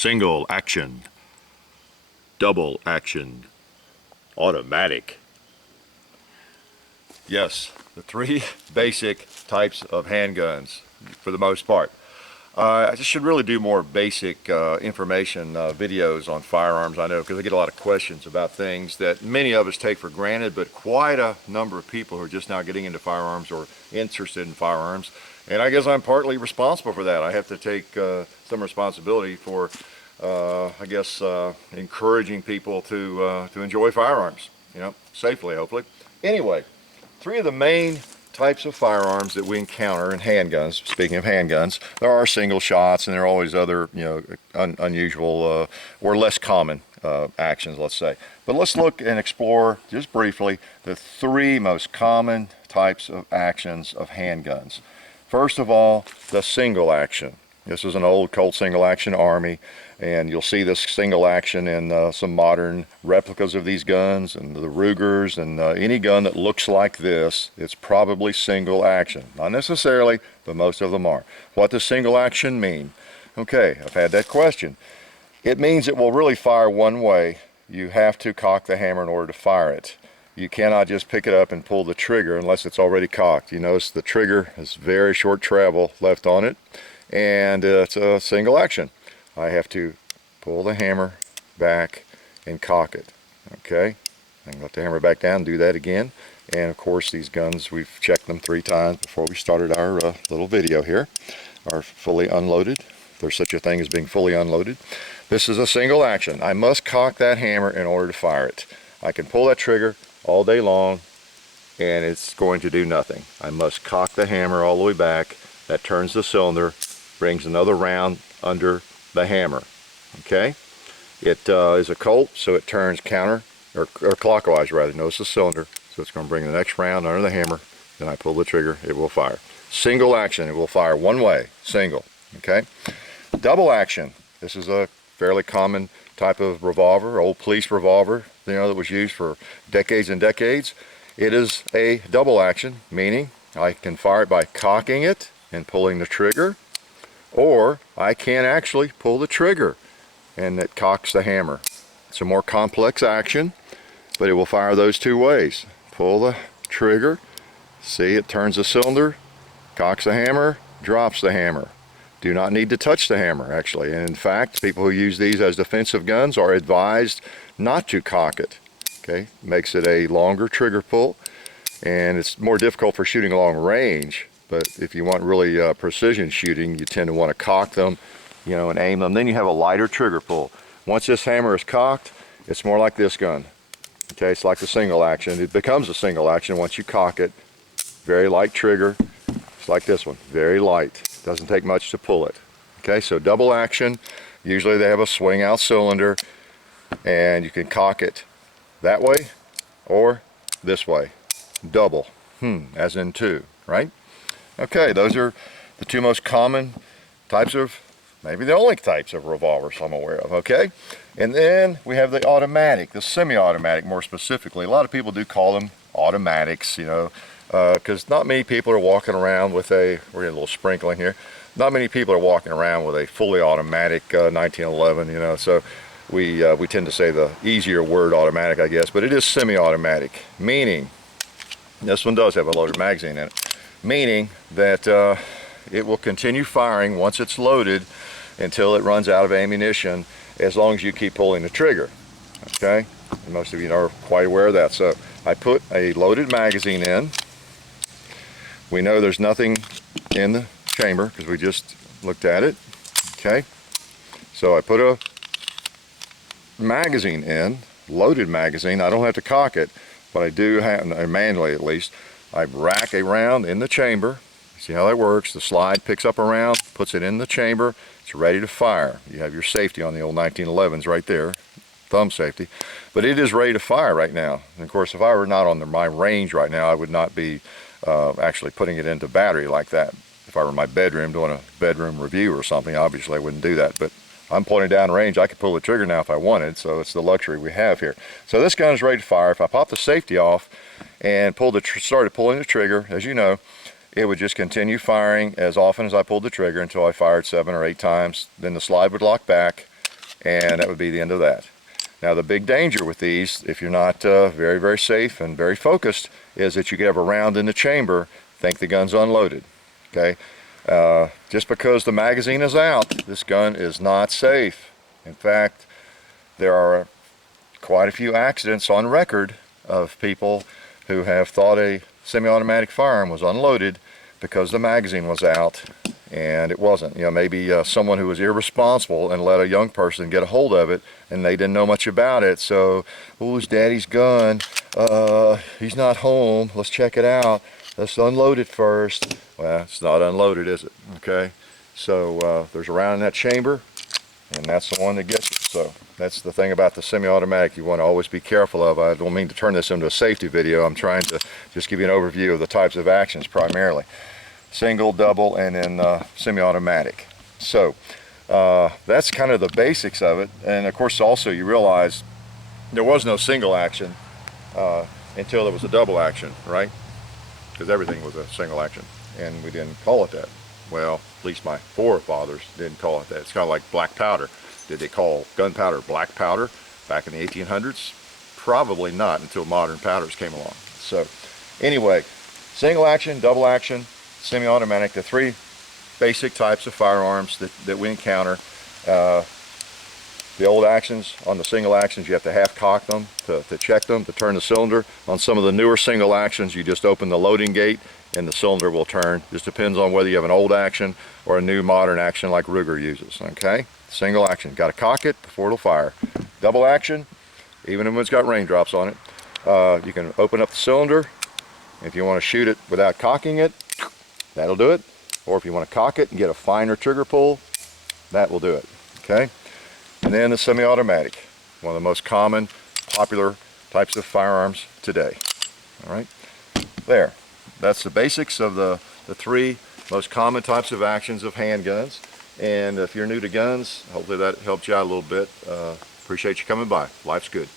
single action, double action, automatic. Yes, the three basic types of handguns for the most part. I just should really do more basic information videos on firearms, I know, because I get a lot of questions about things that many of us take for granted, but quite a number of people who are just now getting into firearms or interested in firearms. And I guess I'm partly responsible for that. I have to take some responsibility for, I guess, encouraging people to enjoy firearms, you know, safely, hopefully. Anyway, three of the main types of firearms that we encounter in handguns, speaking of handguns, there are single shots and there are always other, you know, unusual or less common actions, let's say. But let's look and explore just briefly the three most common types of actions of handguns. First of all, the single action. This is an old Colt single action Army, and you'll see this single action in some modern replicas of these guns and the Rugers and any gun that looks like this. It's probably single action. Not necessarily, but most of them are. What does single action mean? Okay, I've had that question. It means it will really fire one way. You have to cock the hammer in order to fire it. You cannot just pick it up and pull the trigger unless it's already cocked. You notice the trigger has very short travel left on it, and it's a single action. I have to pull the hammer back and cock it. Okay, I can let the hammer back down and do that again. And of course, these guns, we've checked them 3 times before we started our little video here, are fully unloaded. There's such a thing as being fully unloaded. This is a single action. I must cock that hammer in order to fire it. I can pull that trigger all day long and it's going to do nothing. I must cock the hammer all the way back. That turns the cylinder, brings another round under the hammer. Okay, it is a Colt, so it turns counter or clockwise rather. Notice the cylinder, so it's going to bring the next round under the hammer. Then I pull the trigger, it will fire. Single action, it will fire one way, single. Okay, double action. This is a fairly common type of revolver, old police revolver, you know, that was used for decades and decades. It is a double action, meaning I can fire it by cocking it and pulling the trigger, or I can actually pull the trigger and it cocks the hammer. It's a more complex action, but it will fire those two ways. Pull the trigger, see, it turns the cylinder, cocks the hammer, drops the hammer. Do not need to touch the hammer, actually. And in fact, people who use these as defensive guns are advised not to cock it. Okay, makes it a longer trigger pull, and it's more difficult for shooting long range. But if you want really precision shooting, you tend to want to cock them, you know, and aim them. Then you have a lighter trigger pull. Once this hammer is cocked, it's more like this gun. Okay, it's like the single action. It becomes a single action once you cock it. Very light trigger. It's like this one, very light. Doesn't take much to pull it. Okay, so double action. Usually they have a swing out cylinder, and you can cock it that way or this way. Double, as in two, right? Okay, those are the two most common types of, maybe the only types of revolvers I'm aware of, okay? And then we have the automatic, the semi-automatic more specifically. A lot of people do call them automatics, you know, because not many people are walking around with we're getting a little sprinkling here, not many people are walking around with a fully automatic 1911, you know, so we tend to say the easier word automatic, I guess, but it is semi-automatic, meaning, this one does have a loaded magazine in it, meaning that it will continue firing once it's loaded until it runs out of ammunition, as long as you keep pulling the trigger. Okay, and most of you are quite aware of that. So I put a loaded magazine in. We know there's nothing in the chamber because we just looked at it. Okay, so I put a magazine in, loaded magazine. I don't have to cock it, but I do have, manually at least, I rack a round in the chamber. See how that works? The slide picks up a round, puts it in the chamber, it's ready to fire. You have your safety on the old 1911s right there, thumb safety. But it is ready to fire right now. And of course, if I were not on my range right now, I would not be actually putting it into battery like that. If I were in my bedroom doing a bedroom review or something, obviously I wouldn't do that. But I'm pointing down range, I could pull the trigger now if I wanted, so it's the luxury we have here. So this gun is ready to fire. If I pop the safety off and started pulling the trigger, as you know, it would just continue firing as often as I pulled the trigger until I fired 7 or 8 times. Then the slide would lock back, and that would be the end of that. Now the big danger with these, if you're not very, very safe and very focused, is that you could have a round in the chamber, think the gun's unloaded. Okay, just because the magazine is out, this gun is not safe. In fact, there are quite a few accidents on record of people who have thought a semi-automatic firearm was unloaded because the magazine was out and it wasn't. You know, maybe someone who was irresponsible and let a young person get a hold of it and they didn't know much about it. So, oh, it's daddy's gun. He's not home. Let's check it out. Let's unload it first. Well, it's not unloaded, is it? Okay. So there's a round in that chamber, and that's the one that gets it. So that's the thing about the semi-automatic you want to always be careful of. I don't mean to turn this into a safety video. I'm trying to just give you an overview of the types of actions primarily. Single, double, and then semi-automatic. So that's kind of the basics of it. And of course also you realize there was no single action until there was a double action, right? Because everything was a single action and we didn't call it that. Well, at least my forefathers didn't call it that. It's kind of like black powder. Did they call gunpowder black powder back in the 1800s? Probably not until modern powders came along. So anyway, single action, double action, semi-automatic, the three basic types of firearms that we encounter. The old actions, on the single actions, you have to half cock them to check them, to turn the cylinder. On some of the newer single actions, you just open the loading gate and the cylinder will turn. Just depends on whether you have an old action or a new modern action like Ruger uses, okay? Single action, got to cock it before it'll fire. Double action, even when it's got raindrops on it, you can open up the cylinder. If you want to shoot it without cocking it, that'll do it. Or if you want to cock it and get a finer trigger pull, that will do it, okay? And then the semi-automatic, one of the most common, popular types of firearms today. All right, there. That's the basics of the three most common types of actions of handguns. And if you're new to guns, hopefully that helped you out a little bit. Appreciate you coming by. Life's good.